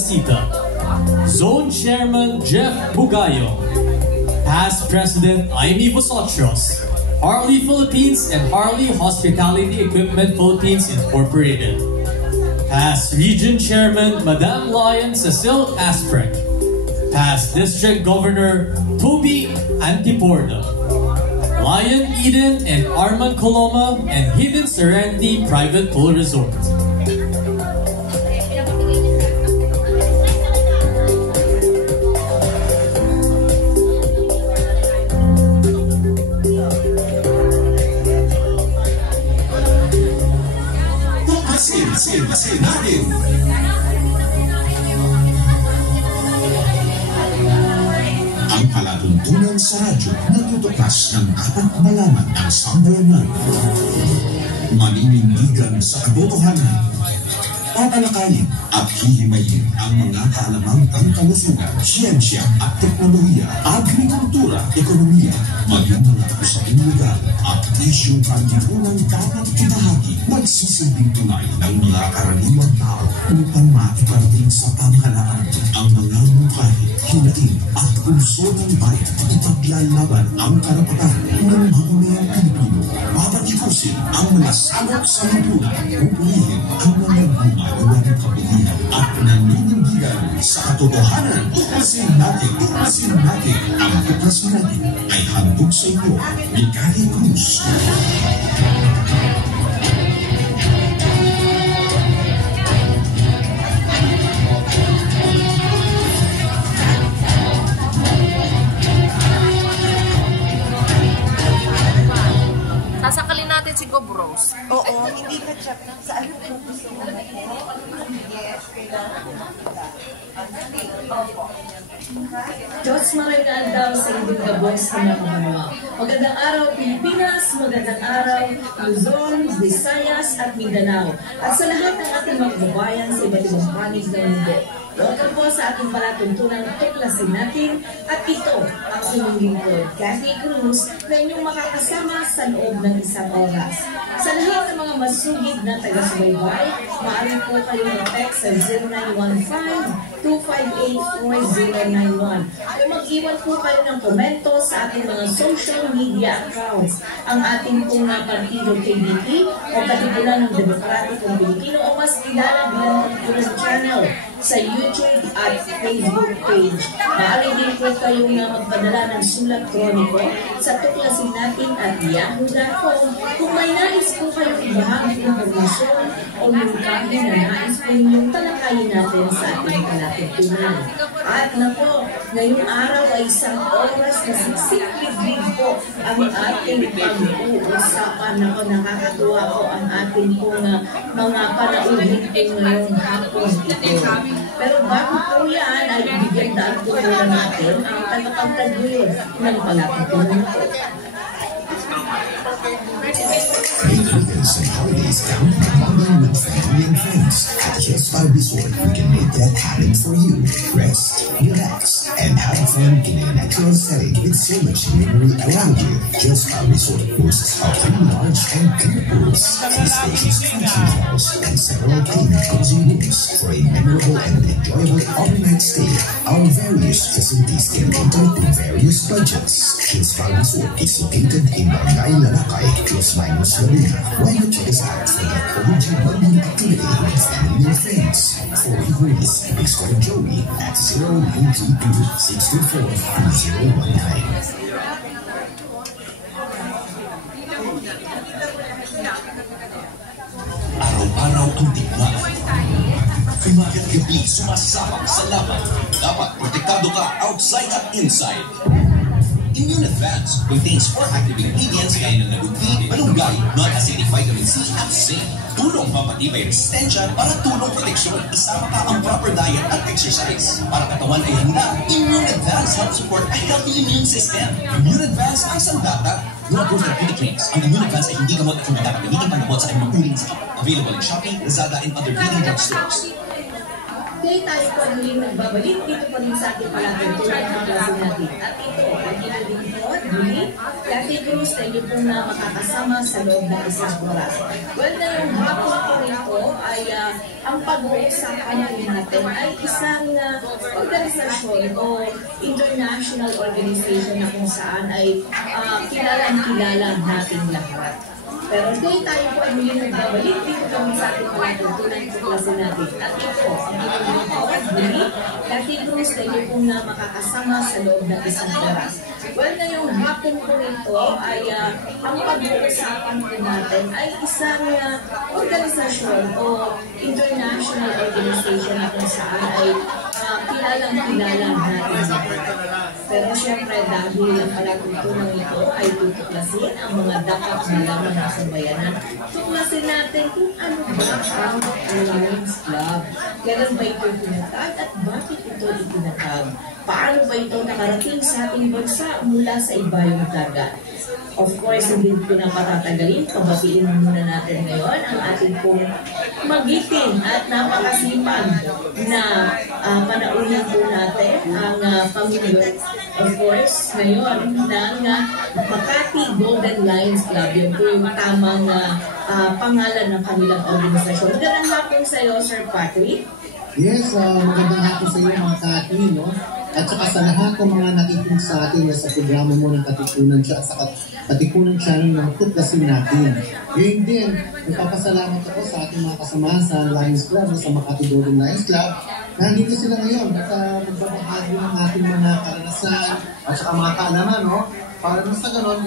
Sita, Zone Chairman Jeff Bugayo, Past President Amy Vosotros, Harley Philippines and Harley Hospitality Equipment Philippines Incorporated, Past Region Chairman Madame Lion Cecile Asprek, Past District Governor Toby Antiporda, Lion Eden and Armand Coloma and Hidden Serenity Private Pool Resort. Tuklasin natin. Ang palatuntunan sa radyo na tutukas ng dapat malaman ng sambayanan. Maninindigan sa kabotohanan. Tatalakayin at hihimayin ang mga kaalamang pangkalusugan, siyensya at teknolohiya, agrikultura, ekonomiya, maging mga usaping legal at isyong kandiunang dapat ibahagi, magsisilbing tunay ng mga karaniwang tao upang maiparating sa pamahalaan ang mga mungkahi, hinaing at puso ng bayan, ipaglalaban ang karapatan ng mamamayang Pilipino, papatikusin ang mga sabot sa lipunan, upulihin ang mga gumagawa ng kabulihan at naninindigan sa katotohanan. Tuklasin natin ang tuklasin natin ay handog sa inyo ni Cathy Cruz. Sasakalin natin si Go Bros. Oo, hindi ka chat lang sa ano kung gusto mo. Yes, kailangan ko makita. Diyos maraming daw sa ibig gabos na mga. Magandang araw Pilipinas, magandang araw Luzon, Visayas at Mindanao. At sa lahat ng ating mga kababayan sa iba't ibang panig ng mundo. Welcome po sa ating palatuntunan na tuklasin natin at ito ang inyong lingkod, Cathy Cruz, na inyong makakasama sa loob ng isang oras. Sa lahat ng mga masugid na taga-subaybay, maaari po kayo mag-text sa 0915-258-4091 o mag-iwan po kayo ng komento sa ating mga social media accounts. Ang ating pong partido KDP o Katipunan ng Demokratikong Pilipino o mas kilala bilang Katipunan Channel sa YouTube at Facebook page. Maaari din po kayong magpadala ng sulat kroniko sa tuklasin natin at yahoo.com kung may nais po kayong ibahagi informasyon o mungkahi na nais po ninyong talakayin natin sa ating palatuntunan. At nako, ngayong araw ay isang oras na siksik-liglig po ang ating pag-uusapan. Nako, nakakatuwa po ang ating pong mga panauhin po ngayong hapon ito. Pero bago po yan ay bigyan daan po muna natin ang tagapagtaguyod ng palatuntunan po. Holidays and holidays count bonding with family and friends. At Hills Spa Resort, we can make that happen for you. Rest, relax, and have fun in a natural setting with so much greenery around you. Hills Spa Resort boasts a 3 large and clear pools, 3 spacious function halls, and several clean cozy rooms for a memorable and enjoyable overnight stay. Our various facilities can cater to various budgets. Hills Spa Resort is located in Barangay Lalakay, close by Laguna. Why not check us out for the OG bonding activity with family and friends? For inquiries, please call Joey at 0932-624-2019. Araw-araw ang tignan. Umagat gabi, sumasabak sa laban. Dapat protektado ka outside at inside. Immune Advance contains 4 active ingredients gaya ng nagugli, malunggay, non-acidic vitamin C at zinc. Tulong pampatibay resistensya para tulong proteksyon. Isama ka ang proper diet at exercise. Para katawan ay handa, Immune Advance helps support a healthy immune system. Immune Advance ang sandata. Not proof therapeutic claims. Ang Immune Advance ay hindi gamot at hindi dapat gamitin panggamot sa anumang uling sakit. Available in Shopee, Lazada, and other leading drugstores. Kaya tayo po muli nagbabalik dito pa rin sa ating palatuntunan ng klase natin. At ito, ang din po, muli, Cathy Cruz na inyo po na makakasama sa loob ng isang oras. Well, na yung hapon po nito ay ang pag-uusapan natin ay isang organisasyon o international organization na kung saan ay kilalang-kilala natin lahat. Pero hindi tayo po ay muli nagbabalik dito kami sa ating palatuntunan ng klase natin. At ito, ang pinagawin po at muli, Cathy Cruz na inyo pong na makakasama sa loob ng isang oras. Well, na yung hapon po nito ay ang pag-uusapan po natin ay isang organisasyon o international organization na kung saan ay kilalang-kilala natin. Pero siyempre dahil ang palatuntunan ito ay tutuklasin ang mga dapat malaman ng sambayanan, tuklasin natin kung ano ba ang Lions Club. Kailan ba ito itinatag at bakit ito itinatag? Paano ba ito nakarating sa ating bansa mula sa ibayong dagat? Of course, hindi ko na patatagalin. Pabatiin muna natin ngayon ang ating pong magiting at napakasipag na panauhin po natin ang pamilya. Of course, ngayon ng Makati Golden Lions Club. Yun po yung tamang pangalan ng kanilang organisasyon. Magandang hapon sa iyo, Sir Patrick. Yes, magandang hapon sa iyo mga Cathy, no? At saka sa lahat ng mga nakikinig sa atin sa programa mo ng Katipunan siya at sa Katipunan Channel ng tuklasin natin. Ngayon din, nagpapasalamat ako sa ating mga kasamahan sa Lions Club, sa Makati Golden Lions Club. Nandito sila ngayon at magbabahagi ng ating mga karanasan at saka mga kaalaman, no? Para sa ganon,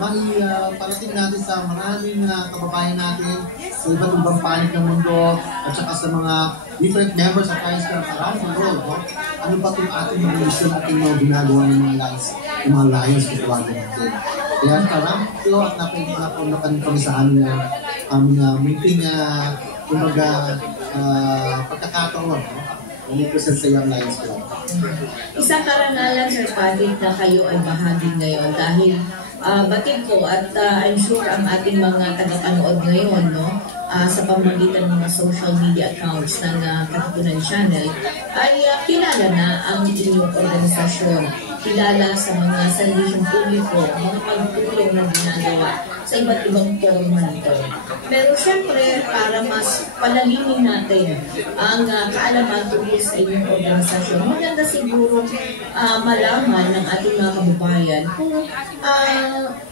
parating natin sa maraming kababayan natin sa iba't ibang panig ng mundo at saka sa mga different members of Lions Club around the world. No? Ano ba itong ating mga mission at yung mga ginagawa ng mga Lions katuwagan natin. Kaya parang ito at napanin kami sa aming meeting pagkakataon. No? Unipresent sa Young Lions Club. Isang karangalan, Sir Patrick, na kayo ay bahagi ngayon dahil batid ko at I'm sure ang ating mga tagapanood ngayon, no, sa pamamagitan ng mga social media accounts ng Katipunan Channel ay kilala na ang inyong organisasyon, kilala sa mga serbisyong publiko, mga pagtulong na ginagawa sa iba't ibang forma nito. Pero siyempre, para mas palalimin natin ang kaalaman tungkol sa inyong organisasyon, maganda siguro malaman ng ating mga kababayan kung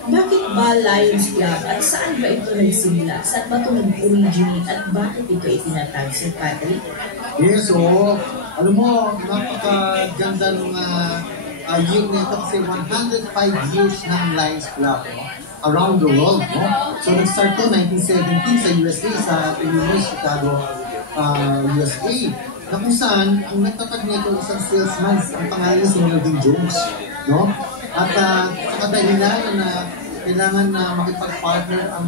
bakit ba Lions Club at saan ba ito nagsimula? Saan ba ito nag-originate at bakit ito itinatag, Sir Patrick? Yes, so, alam mo, napakaganda ng year na ito kasi 105 years ng Lions Club, no? Around the world, no? So, nag-start to 1917 sa USA, sa Illinois, Chicago, USA, na kung saan, ang nagtatag nito isang salesman, ang pangalan niya si Melvin Jones, no? At sa kadahilan na kailangan na makipag-partner ang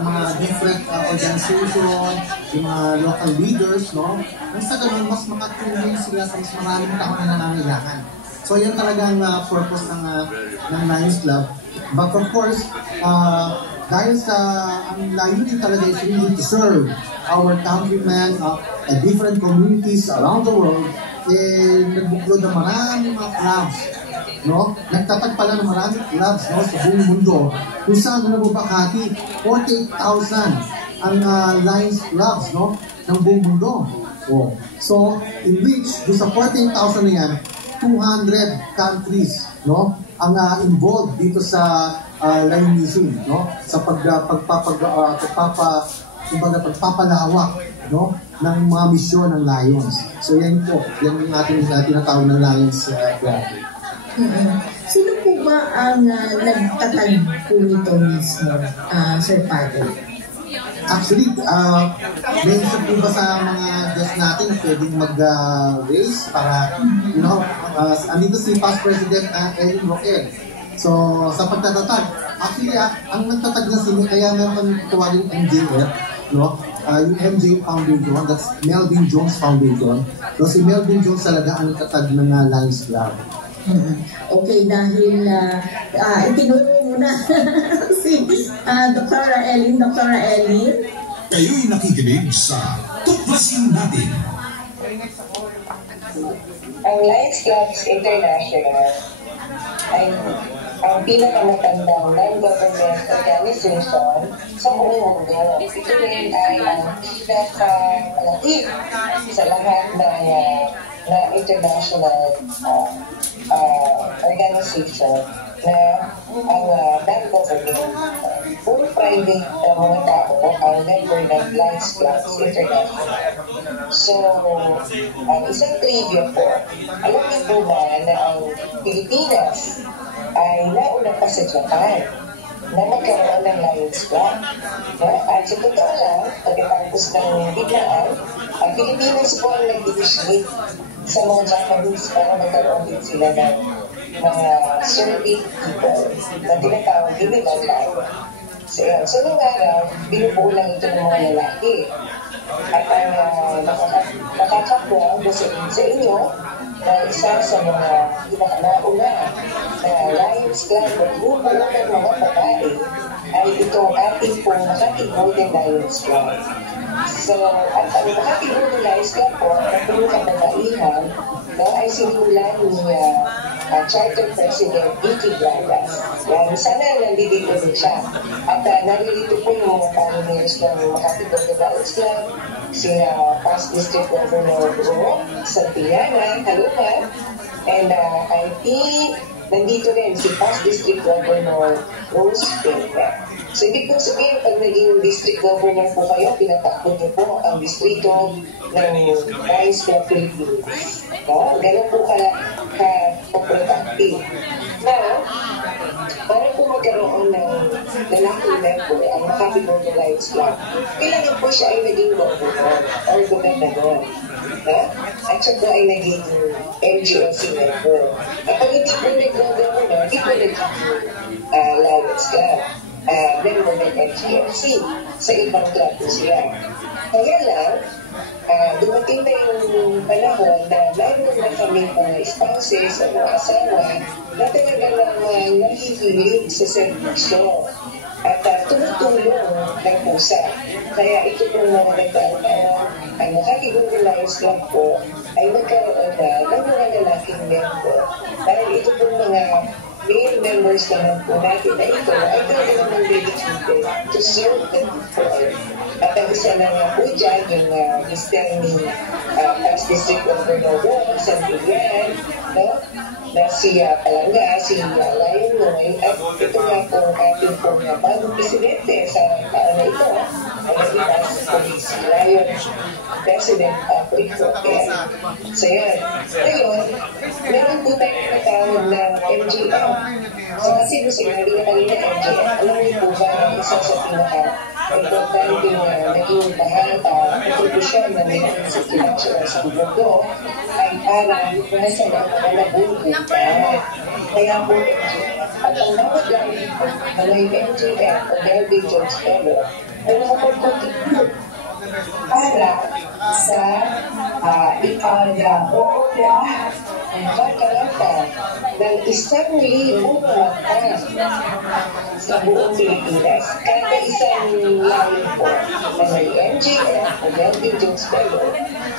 mga different organization, yung mga local leaders, no? Nang sa ganun, mas makatulong sila sa mas maraming tao na nangangailangan. So, yan talaga ang purpose ng Lions Club. But of course, dahil sa ang layunin talaga is really to serve our countrymen at different communities around the world, nagbuklod ng maraming mga clubs, no? Nagtatag pala ng maraming clubs, no, sa buong mundo. Kung saan nabubakati, 48,000 ang Lions clubs, no, ng buong mundo. Oh. So, in which, doon sa 14,000 na yan, 200 countries, no, ang involved dito sa Lionism, no, sa pagpapalawak, no, ng mga misyon ng Lions. So yan po, yan yung ating tinatawag ng Lions Club. Sino po ba ang nagtatag po nito mismo, Sir Patrick? Actually, may isa po ba sa mga guests natin na pwedeng mag-raise para, you know, andito si Past President Elin Roque. So, sa pagtatatag, actually, ang nagtatag na sila, kaya meron tawagin MJF, no? Yung MJ Foundation, that's Melvin Jones Foundation. So, si Melvin Jones talaga ang nagtatag ng Lions Club. Okay, dahil itinuro muna si Dr. Elin. Dr. Elin. Kayo'y nakikinig sa Tuklasin Natin. Ang Lions Clubs International ay ang pinakamatandang non-government organization sa buong mundo. Ito rin ay ang pinakamalaki sa lahat ng international organization na ang non-government, puro private mga tao ang member ng Lions Clubs International. So, ang isang trivia po, alam niyo po ba na ang Pilipinas ay nauna pa sa Japan na magkaroon ng Lions Club. At sa totoo lang, pagkatapos ng biglaan, ang Pilipinas po ang nag-initiate sa mga Japanese para magkaroon din sila ng mga serving people na tinatawag din nila Lions. So, nung araw, binubuo lang ito ng mga lalaki. At ang nakakakwa sa inyo na isa sa mga pinakanauna na Lions Club o grupo ng mga babae ay itong ating pong Makati Golden Lions Club. So, at ang Makati Golden Lions Club po, ang pinakababaihan ay sinimulan ni Charter President Vicky Bragas. Sana nandito din siya. At naririto po yung mga pioneers ng Makati Golden Lions Club, sina past District Governor Bro Santillana, Kaluma, and I think nandito rin si past District Governor Rose Pinta. So, ibig kong sabihin, pag naging District Governor po kayo, pinatakbo niyo po ang distrito ng Lions Club Philippines. No? Ganun po ka-productive. Now, para po magkaroon ng lalaking member ang Makati Golden Lions Club, kailangan po siya ay naging governor or gobernador. At siya po ay naging MGLC member. At pag hindi po nag-governor, hindi po naging Lions Club. Member ng MGLC sa ibang club siya. Kaya lang, dumating na yung panahon na mayroon na kami mga spouses o mga asawa na talaga namang nahihilig sa servisyo at tumutulong ng pusa. Kaya ito pong mga nagtaon ang Makati Golden Lions Club po ay nagkaroon na ng mga lalaking member. Dahil ito pong mga male members naman po natin na ito ay talaga naman dedicated to serve the people. At ang isa na nga po dyan, yung mister ni past District Governor Santillana, no? Na si Palanga, si Lion Noy, at ito nga po ating pong bagong presidente sa taon na ito, ang naging po si Lion President Rick Roque. So yan. Ngayon, meron po tayong natawag na MGL. So kasi sinabi na kanina MGL, alam niyo po ba na isa sa pinaka-importante na naging kontribusyon na meron sa kinaksuran sa mundo ay para nasa mga nabulbutan. Kaya po MGL. At ang bawat lang dito na may MGL o Melvin Jones Fellow ay nakapag-contribute para sa ipag-oopera ang pagkalata ng 1,000 mata sa buong Pilipinas. Kada isang layo po na may MGL o Melvin Jones Fellow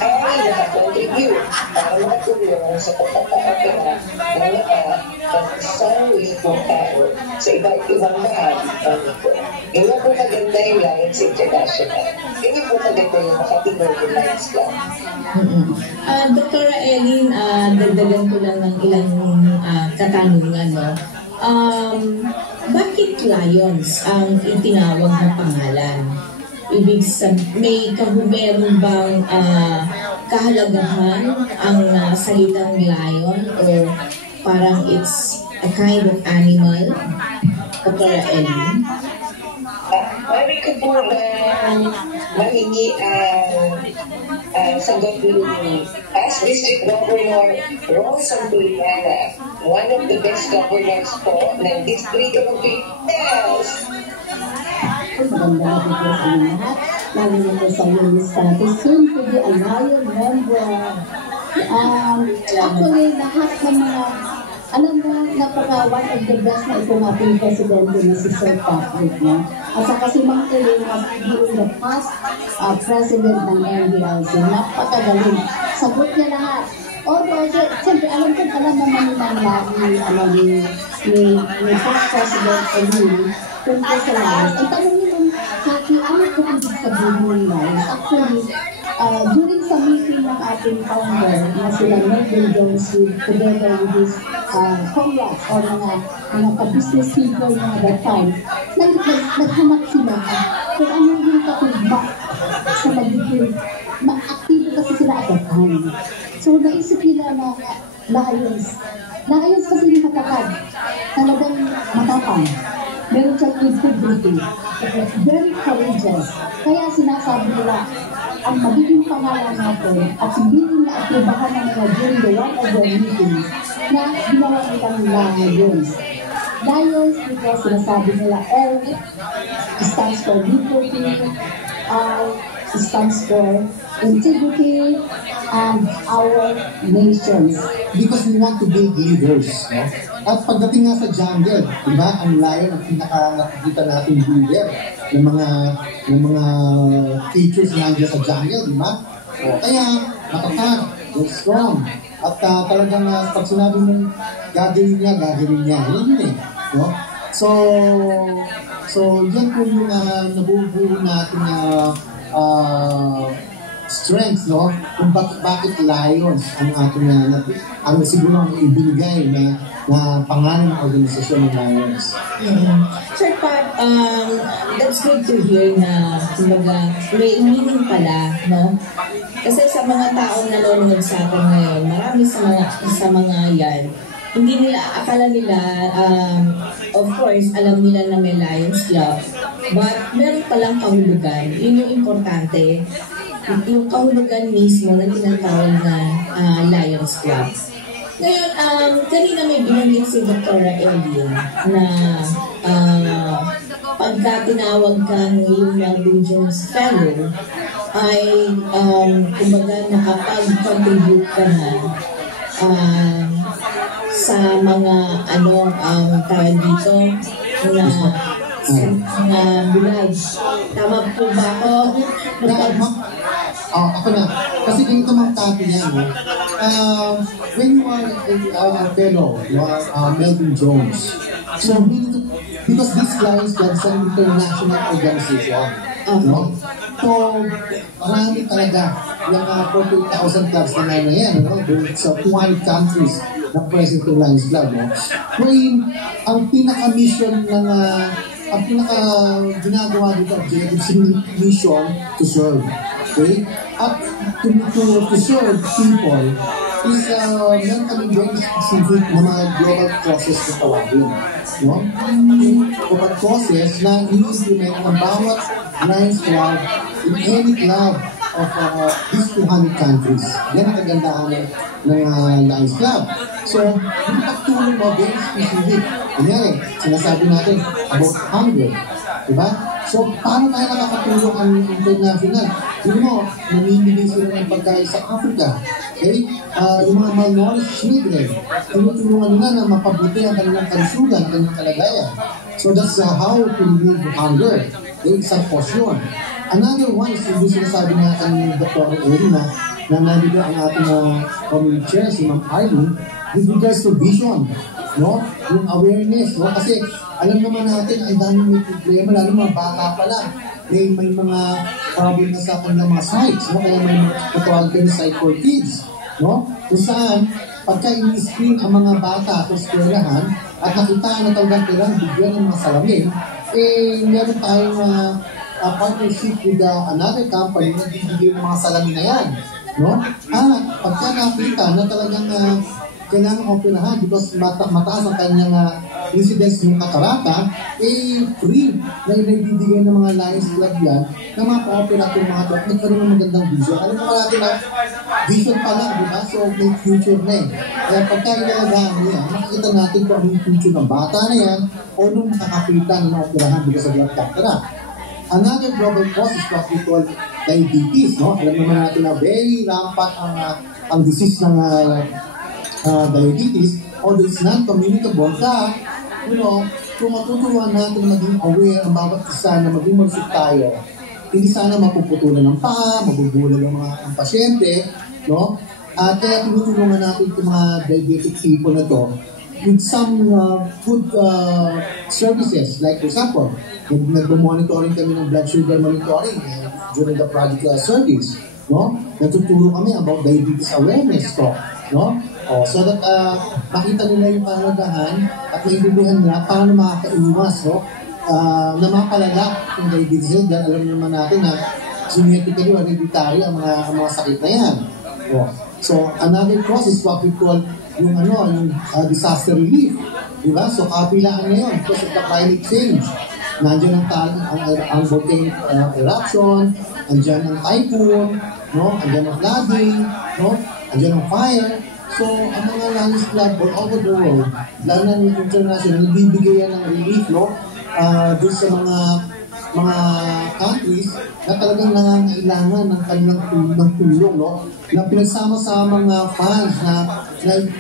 ay nakakontribute para makatulong sa pagkakaopera ng mata ng 1,000 tao sa iba't ibang bahagi ng ito. Ganyan po maganda yung Lions International. Ganyan po maganda yung Makati Golden Lions Club. Dr. Ellen, dagdagan ko lang ng ilang katanungan, no? Bakit Lions ang itinawag na pangalan? Ibig sabihin, may kahumeron bang kahalagahan ang salitang lion o parang it's a kind of animal? Dr. Ellen? Mari ko po mahingi ang sagot ni past District Governor Rose Santillana, one of the best governors po ng Distrito ng Pilipinas. Maganda po sa lahat, lalo na po sa yung status, soon to be a lion member. Actually, lahat ng mga Alam mo, napaka one of the best na itong ating presidente na si Sir Patrick, no? At saka si Mang Elaine was during the past president ng NBLC. Napakagaling. Sagot niya lahat. Although, siyempre, alam naman ni past president Elaine tungkol sa lives. Ang tanong niyo kung Kaki, ano ito ang sabihin ng lives? Actually, during sa meeting ng ating founder na sila Melvin Jones together with his congrats or mga ka-business people na that time, naghamak sila kung ano yung katubak sa magiging ma-active kasi sila at that time. So naisip nila na Lions kasi yung matatag, talagang matapang. Meron siyang integrity, very courageous. Kaya sinasabi nila, ang magiging pangalan natin at hindi nila aprobahan na nila during the one of their meetings na ginawa nilang Lions. Lions because sinasabi nila L stands for liberty, I stands for integrity, and our nations. Because we want to build leaders, no? At pagdating nga sa jungle, di ba, ang lion ang nakikita natin leader, yung mga features na nandiyan sa jungle, di ba? O, kaya, matatag, strong, at talagang pag sinabi mong gagawin niya. Yun eh. No? So, yan po yung nabubuo natin na strength, no? Kung bakit Lions ang ating ang siguro ang ibinigay na pangalan ng organisasyon ng Lions. Sir Pat, that's good to hear na kumbaga may meaning pala, no? Kasi sa mga taong nanonood sa atin ngayon, marami sa mga yan, hindi nila, akala nila, of course, alam nila na may Lions Club, but meron palang kahulugan. Yun yung importante. Yung kahulugan mismo na tinatawag na Lions Club. Ngayon, kanina may binanggit si Dr. Elvin na pagka tinawag kang yung Melvin Jones Fellow, ay kumbaga nakapag-contribute ka na sa mga tawag dito na mga bulag. Tama po ba ako? Ako na. Kasi ganito mang copy niya, no? When you are a fellow, you are Melvin Jones. So, because this Lions Club is an international organization, no? So, marami talaga yung 40,000 clubs na yan, no? So, 200 countries na present yung Lions Club, no? Ngayon, ang pinaka-mission ng ang pinaka-ginagawa dito, objective mission to serve. Okay? At to serve people is meron kami very specific na mga global process na tawagin. No? Global process na i-implement ng bawat Lions Club in any club of these 200 countries. Yan ang kagandahan ng Lions Club. So, yung pagtulong mo, very specific. Kunyari, sinasabi natin about hunger. Diba? So, paano tayo nakakatulong ang international? Yun mo, namimili sila ng pagkain sa Africa. Okay? Yung mga malnourished children, tinutulungan nila na mapabuti ang kanilang kalusugan, ang kanilang kalagayan. So, that's how to relieve hunger. Okay? Isang portion. Another one is yung sinasabi natin ng Dr. Erina na nandito ang ating community chair, si Ma'am Arlene, with regards to vision, no? Yung awareness, no? Kasi alam naman natin, ay dami may problema, lalo mga bata pa lang. May mga problem na sa kanilang mga sites, no? Kaya may matawag din site for kids, no? Kung saan, pagka in-screen ang mga bata sa eskwelahan at nakita na talagang kailangan bigyan ng mga salamin, meron tayong partnership with another company na bibigyan ng mga salamin na yan, no? Pagka nakita na talagang kailangan operahan because mataas ang kanyang incidence ng katarata, free na inibibigay ng mga Lions Club yan na mapa-opera itong mga ito. Nagkaroon ng magandang vision. Alam naman natin na vision pa lang, di ba? So, may future na eh. Kaya pagka inalagaan niya, makikita natin kung ano yung future ng bata na yan o nung makakakita ng operahan because of blood cataract. Another global cause is what we call diabetes, no? Alam naman natin na very rampant ang disease ng diabetes, although it's non-communicable, that, kung matuturuan natin maging aware ang bawat isa na maging malusog tayo, hindi sana mapuputulan ng paa, mabubulag ang pasyente, no? At kaya tinutulungan natin itong mga diabetic people na to with some good services. Like for example, nag-monitoring kami ng blood sugar monitoring during the project service. No? Natuturo kami about diabetes awareness to. No? So that makita nila yung panagahan at maintindihan nila paano makakaiwas, no? Na mapalala yung diabetes. Dahil alam naman natin na genetically hereditary ang mga sakit na yan. So another cause is what we call yung disaster relief. Diba? So kapilaan ngayon because of the climate change. Nandiyan ang volcanic eruption, andyan ang typhoon, no? Andyan ang flooding, no? Andyan ang fire. So, ang mga Lions Club all over the world, lalo na international, nagbibigay yan ng relief, no? Doon sa mga countries na talagang nangangailangan ng kanilang tulong, no? Na pinagsama-samang funds na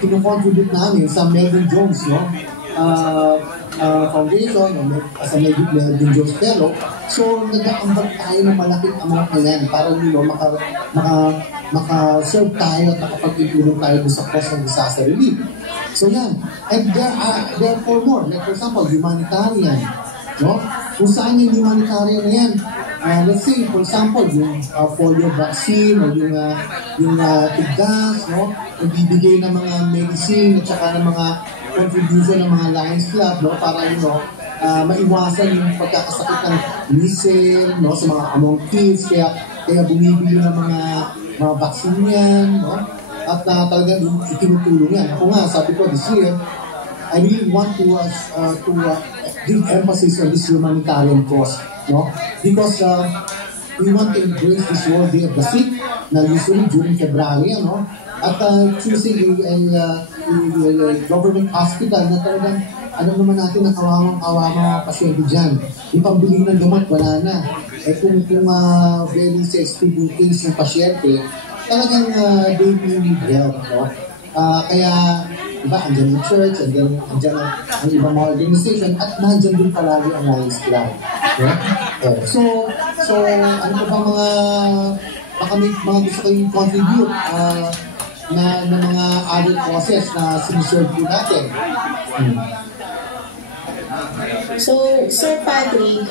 kinukontribute namin sa Melvin Jones, no? Foundation, sa Melvin Jones Fellow. So, nag-aambag tayo ng malaking amount na yan para maka-serve tayo at makapag-itulong tayo sa cost ng disaster relief. So, yan. And there are four more. Like, for example, humanitarian. No? Kung saan yung humanitarian na yan, let's say, for example, yung polio vaccine o yung tigdas, no? Nagbibigay ng mga medicine at saka ng mga contribution ng mga Lions Club, no? Para maiwasan yung pagkakasakit ng measles, no? Sa mga among kids, kaya bumibili ng mga vaccine yan, no? At talagang itinutulong yan. Ako nga, sabi ko this year, I really want to give emphasis on this humanitarian cause, no? Because we want to embrace this World Day of the Sick, na usually during February, no? At choosing a government hospital na talagang naman natin na kawawang pasyente dyan. Yung pambili ng gamot, wala na. Kung very sensitive case yung pasyente, talagang they need help, no? Kaya, diba, andyan yung church, andyan ang ibang mga organization, at nandyan din palagi ang Lions Club. Okay? So, ano pa ba baka may mga gusto kayong contribute na mga other causes na siniserve po natin? So, Sir Patrick,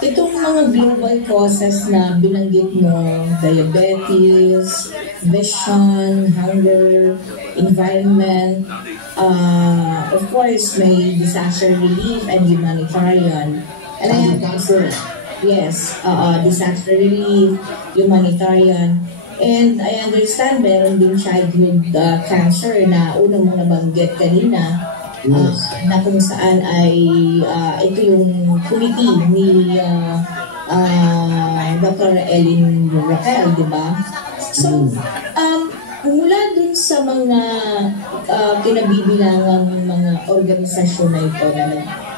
itong mga global causes na binanggit mo, diabetes, vision, hunger, environment, of course, may disaster relief and humanitarian. And cancer. Yes, disaster relief, humanitarian. And I understand meron din childhood cancer na una mong nabanggit kanina. Na kung saan ay ito yung committee ni Dr. Ellen Raquel, di ba? So, mula dun sa mga kinabibilangang mga organisasyon na ito,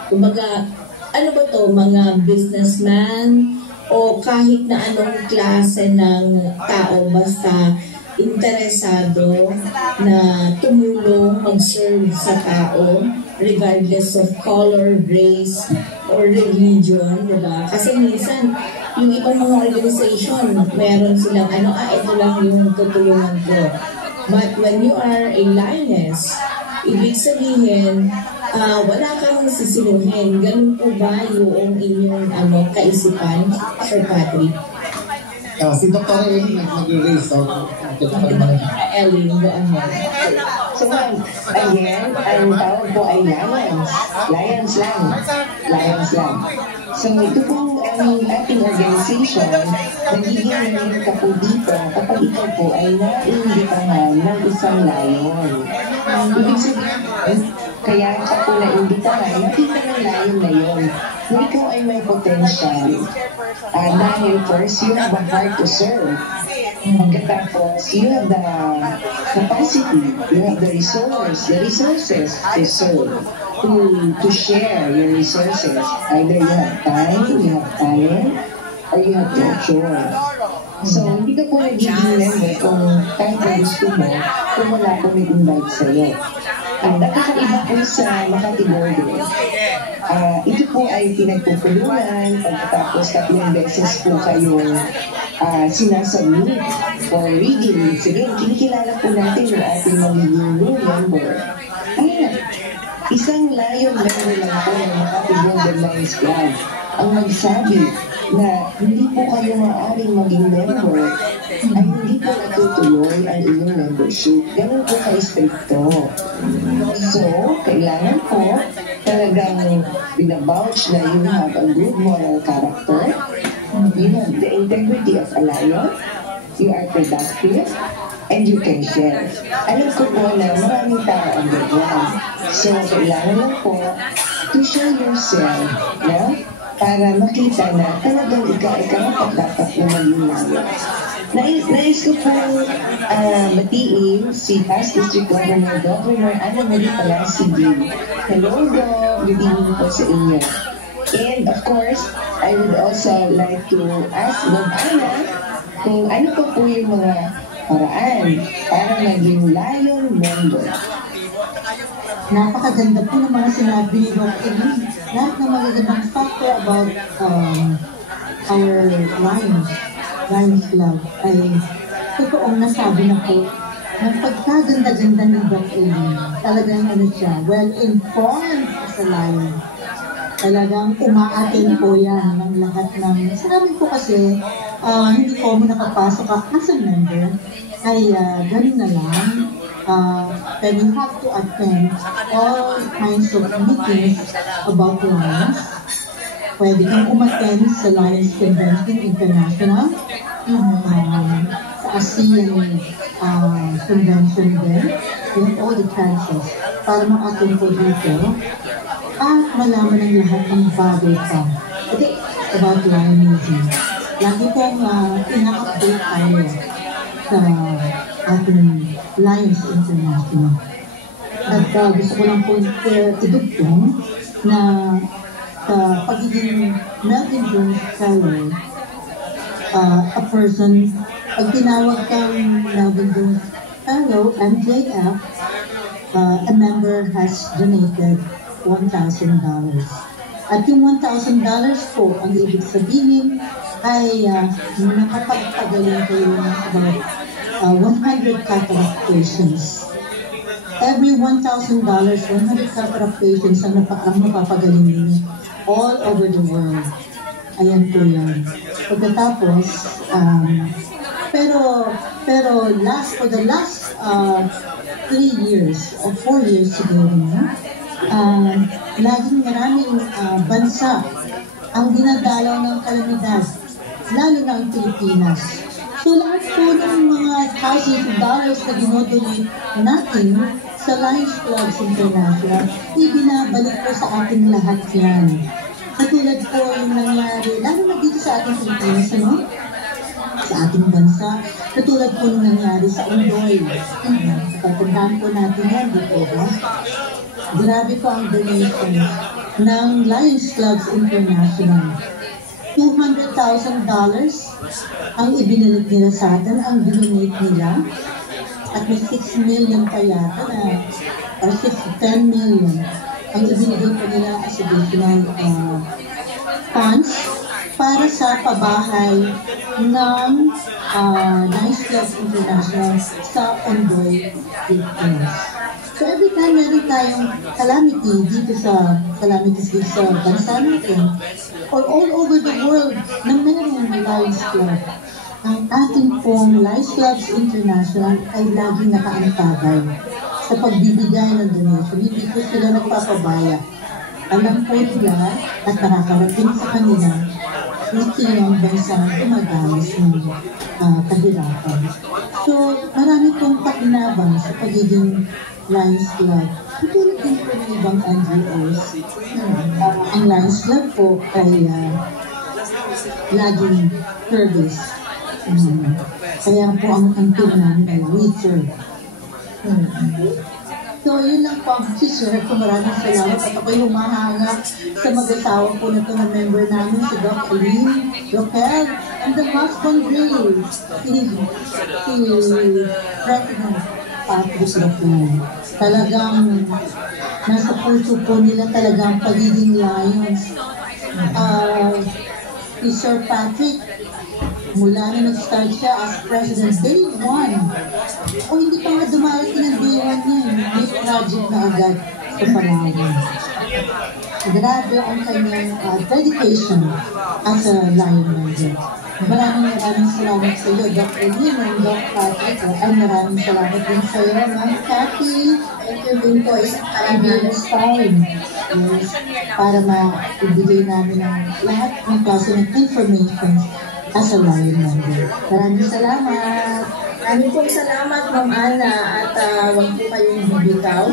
kumbaga, ano ba to, mga businessman o kahit na anong klase ng tao, basta interesado na tumulong, mag-serve sa tao regardless of color, race, or religion, diba? Kasi minsan, yung ibang mga organization, meron silang ito lang yung tutulungan ko. But when you are a lioness, ibig sabihin, wala kang sisiluhin. Ganun po ba yung inyong kaisipan, Sir Patrick? Si Dr. Ellen nag-raise out. Ellen, go ahead. So ma'am, again, ang tawag po ay Lions. Lions lang. Lions lang. So ito po ang ating organization, nagiging nandito ka po dito kapag ikaw po ay naiimbitahan ng isang lion. Ibig sabihin, kaya ka po naiimbitahan, nakita ng lion na yun. Kung ikaw ay may potential, dahil first, you have a heart to serve. Pagkatapos, you have the capacity, you have the resources to serve, to share your resources. Either you have time, you have talent, or you have culture. So, hindi ka po nagiging member kung kahit na gusto mo, kung wala po nag-invite sa'yo. At ang kakaiba po sa Makati Border, ito po ay pinagpupulungan pagkatapos 3 beses po kayong sinasubmit for reading. Sige, kinikilala po natin yung ating magiging new member. Isang Lion member lang po ng Makati Border Lions Club ang magsabi na hindi po kayo maaaring maging member ay hindi po natutuloy ang inyong membership. Ganun po ka-stricto. So, kailangan po talagang binabouch na you have a good moral character, you have the integrity of a lion, you are productive, and you can share. Alam ko po na maraming tao ang gano'n. So, kailangan lang po to show yourself, no? Para makita na talagang ikaw ay karapat-dapat na maging lion. Nais ko po batiin si past District Governor Ana Marie Palacio. Hello, good evening po sa inyo. And of course, I would also like to ask Bob Ana kung ano po yung mga paraan para maging lion member. Napakaganda po ng mga sinabi ni Doc Amy. Lahat ng magagandang factor about our Lions Club ay totoong nasabi na po ng pagkaganda-ganda ni Doc Amy. Talagang siya, well-informed as a lion. Talagang umaatin po yan ng lahat ng... Sa amin po kasi, hindi ko mo nakapasok as a member, ay ganun na lang. Then you have to attend all kinds of meetings about lions. Pwede kang umattend sa Lions Convention International, sa ASEAN Convention din. You have all the chances para ma-attend po dito at malaman ang lahat ng bagay pa. Okay, about lionism. Lagi pong ina-update tayo sa ating Lions International. At gusto ko lang po idugtong na sa pagiging Melvin Jones Fellow, a person, pag tinawag kang Melvin Jones Fellow, MJF, a member has donated $1,000. At yung $1,000 po, ang ibig sabihin ay nakapagpagaling kayo ng about 100 cataract patients. Every $1,000, 100 cataract patients ang mapapagaling ninyo all over the world. Ayan po yan. Pagkatapos, pero for the last 3 years or 4 years siguro na, laging maraming bansa ang dinadalaw ng kalamidad, lalo na ang Pilipinas. So lahat po ng mga thousands of dollars na dinodonate natin sa Lions Clubs International, ibinabalik po sa ating lahat yan. Katulad po yung nangyari, lalo na dito sa ating Pilipinas, sa ating bansa, katulad po yung nangyari sa Ondoy. Katandaan po natin yan, dito ba? Grabe po ang donation ng Lions Clubs International. $200,000 ang ibinalik nila sa atin, ang dinonate nila. At may 6 million pa yata na, or 6 to 10 million ang ibinigay pa nila as additional funds para sa pabahay ng Lions Clubs International sa Ondoy victims. So every time meron tayong calamity dito sa bansa natin, or all over the world na meron ng Lions Club, ang ating pong Lions Clubs International ay laging nakaantagay sa pagbibigay ng donation. Hindi po sila nagpapabaya. Alam po nila at nakakarating sa kanila kung sino ang bansa na gumagalis ng kahirapan. So marami pong pakinabang sa pagiging Lions Club. Tutulad din po ng ibang NGOs. Ang Lions Club po ay laging service. Kaya po ang tunan ay we serve. So yun lang po ang share ko. Maraming salamat at ako'y humahanga sa mag-asawa po na ito na member namin, si Doc Aline, Roquel, and the most congree, si President Patrick Lacuna. Talagang nasa puso po nila talagang pagiging Lions. Si Sir Patrick, mula na nag-start siya as President Day 1. O hindi pa nga dumarating ang Day 1 niya, may project na agad sa Palawan. Grabe ang kanyang dedication as a Lion member. Maraming salamat sa iyo, Dr. Lino, Dr. Patrick. Ay, maraming salamat din sa iyo, Ma'am Cathy. Thank you din po, isang Caribbean's time. Yes, para maibigay namin ang lahat ng klase ng information as a Lion member. Maraming salamat. Maraming pong salamat, Ma'am Ana, at huwag po kayong bibitaw.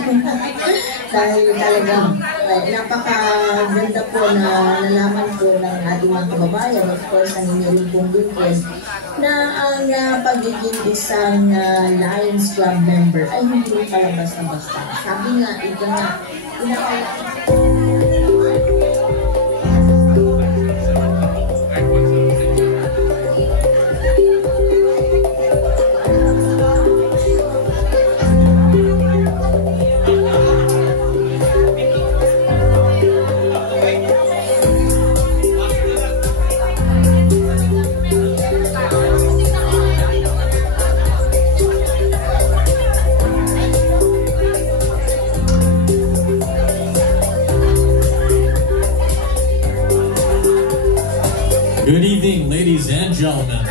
Dahil talagang napakaganda po na nalaman po ng ating mga kababayan, of course, ang inyong pong lingkod, na ang pagiging isang Lions Club member ay hindi palabas na basta. Sabi nga, ito nga, Good evening, ladies and gentlemen.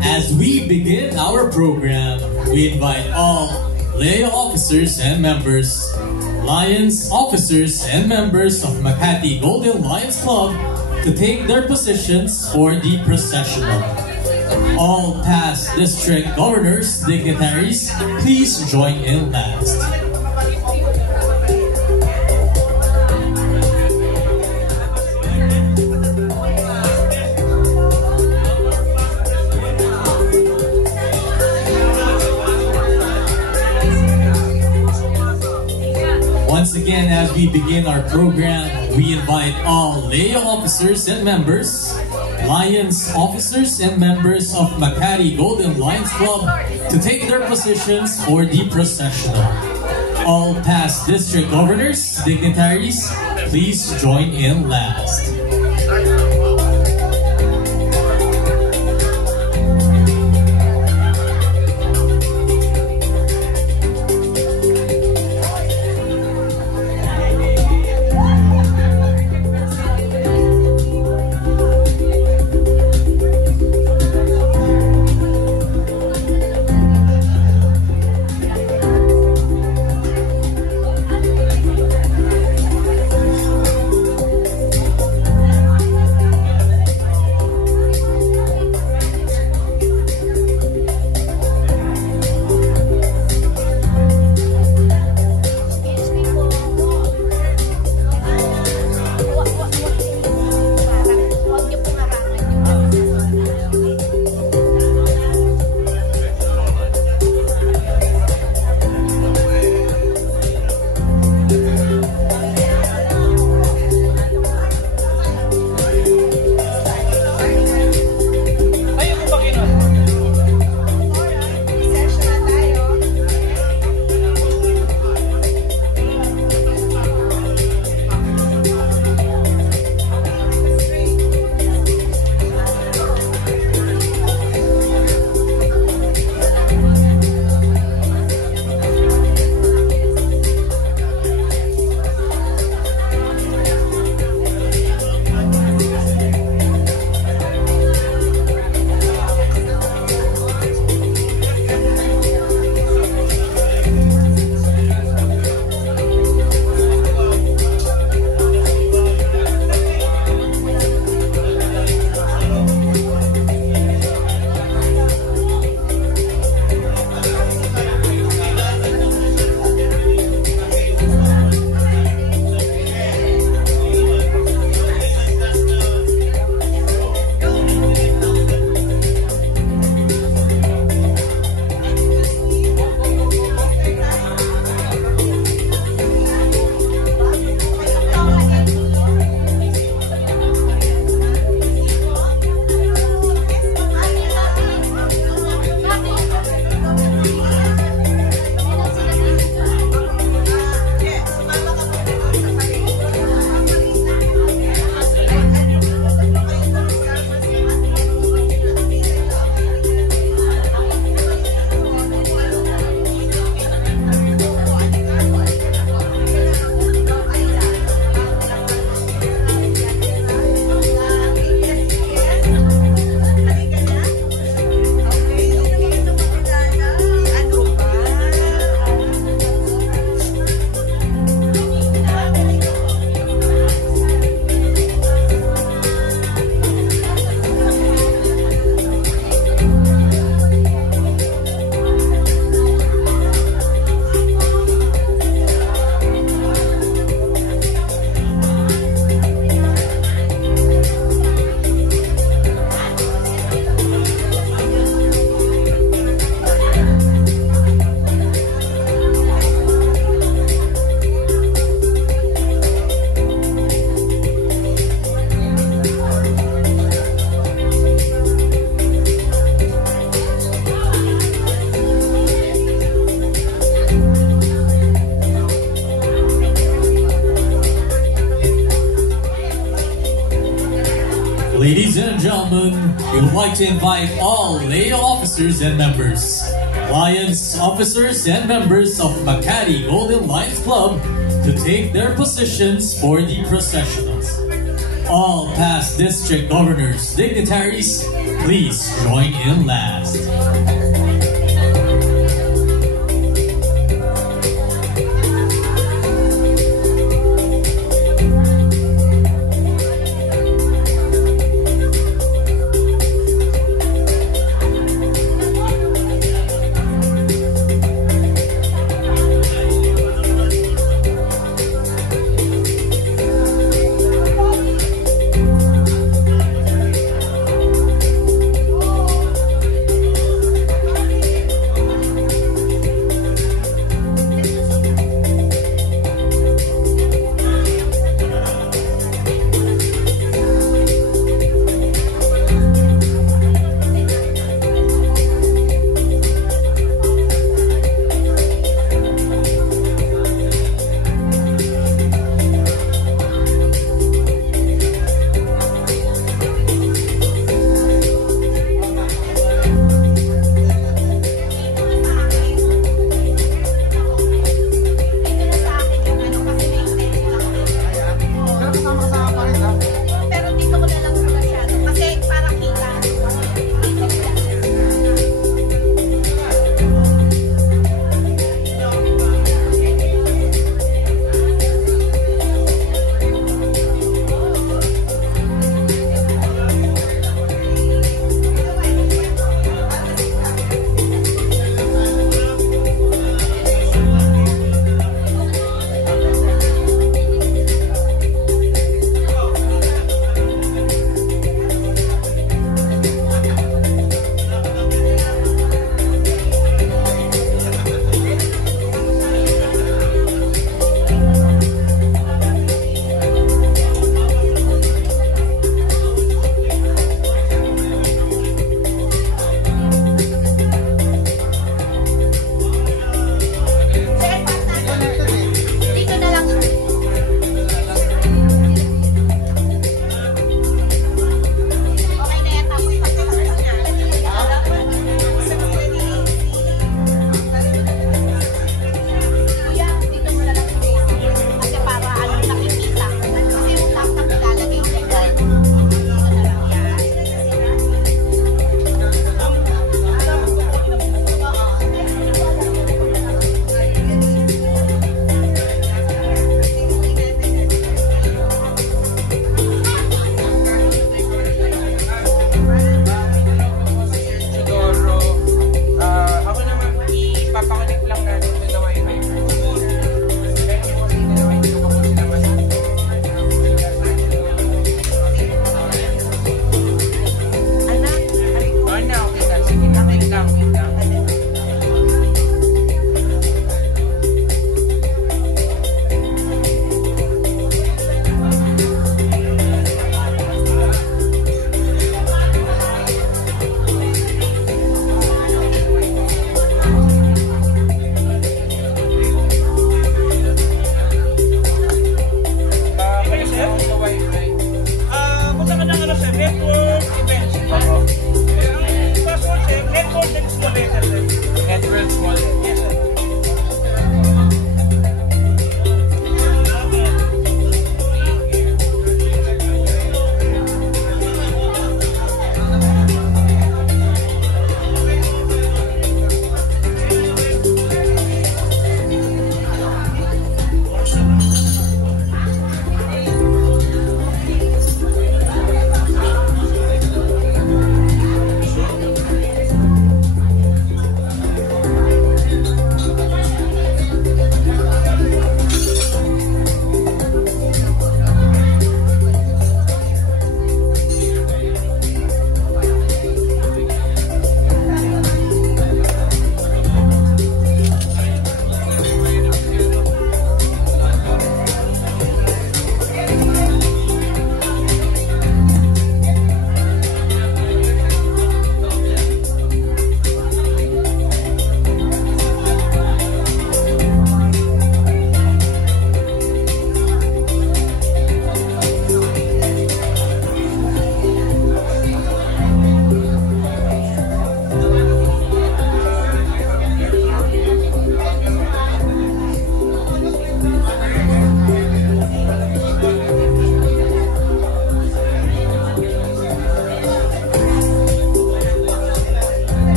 As we begin our program, we invite all lay officers and members, Lions officers and members of Makati Golden Lions Club to take their positions for the processional. All past district governors, dignitaries, please join in last. Once again, as we begin our program, we invite all lay officers and members, Lions officers and members of Makati Golden Lions Club to take their positions for the processional. All past district governors, dignitaries, please join in last. and gentlemen, we would like to invite all lay officers and members, Lions officers and members of Makati Golden Lions Club to take their positions for the processionals. All past district governors, dignitaries, please join in last.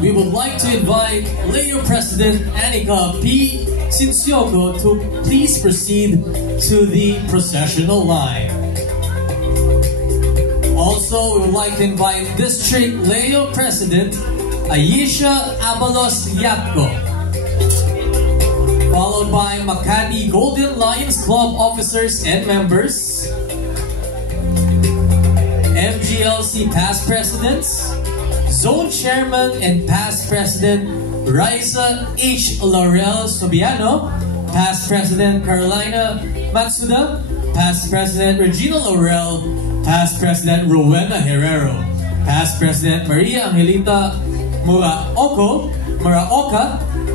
we would like to invite Leo President Anika P. Sinsioko to please proceed to the processional line. Also, we would like to invite District Leo President Aisha Abalos Yatko, followed by Makati Golden Lions Club officers and members, MGLC past presidents, Zone Chairman and past President Raisa H. Laurel Sobiano, past President Carolina Matsuda, past President Regina Laurel, past President Rowena Herrero, past President Maria Angelita Muraoka,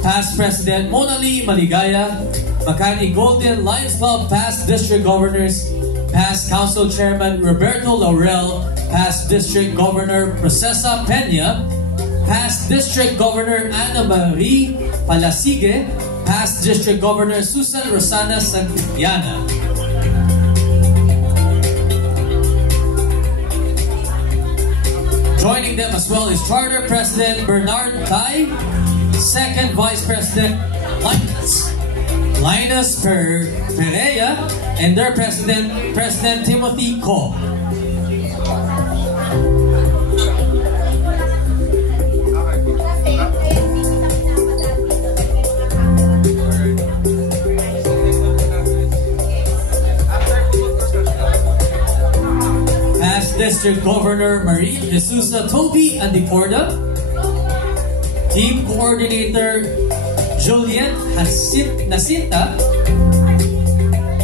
past President Monali Maligaya, Makati Golden Lions Club past District Governors, past Council Chairman Roberto Laurel, past District Governor Procesa Peña, past District Governor Ana Marie Palasige, past District Governor Susan Rosana Santillana. Joining them as well is Charter President Bernard Tai, Second Vice President Linus Pereira, and their President Timothy Ko. District Governor Maria Jesusa Toby Andiporda, Team Coordinator Juliet Nacinta,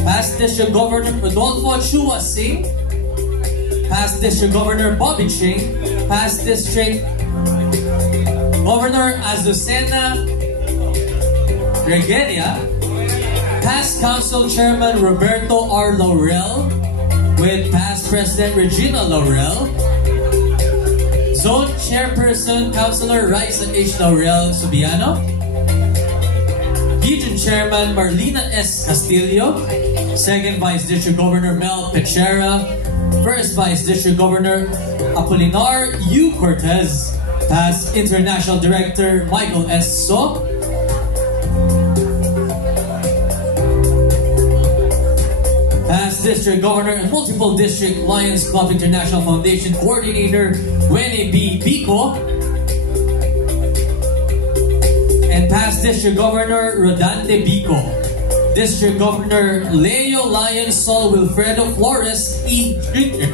past District Governor Rodolfo Chua Singh, past District Governor Bobby Ching, past District Governor Azucena Regelia, past Council Chairman Roberto R. Laurel, with past President Regina Laurel, Zone Chairperson Councilor Raisa H. Laurel Subiano, Region Chairman Marlena S. Castillo, Second Vice District Governor Mel Pechera, First Vice District Governor Apolinar U. Cortez, past International Director Michael S. So, past District Governor and multiple District Lions Club International Foundation Coordinator Wene B. Pico, and past District Governor Rodante Bico, District Governor Leo Lion Sol Wilfredo Flores E. Jr.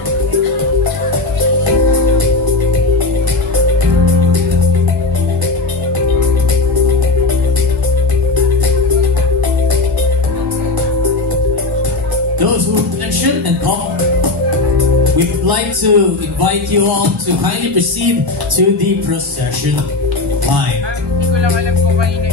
Those who mentioned and called, we would like to invite you all to kindly proceed to the procession line. Hindi ko lang alam kung kanino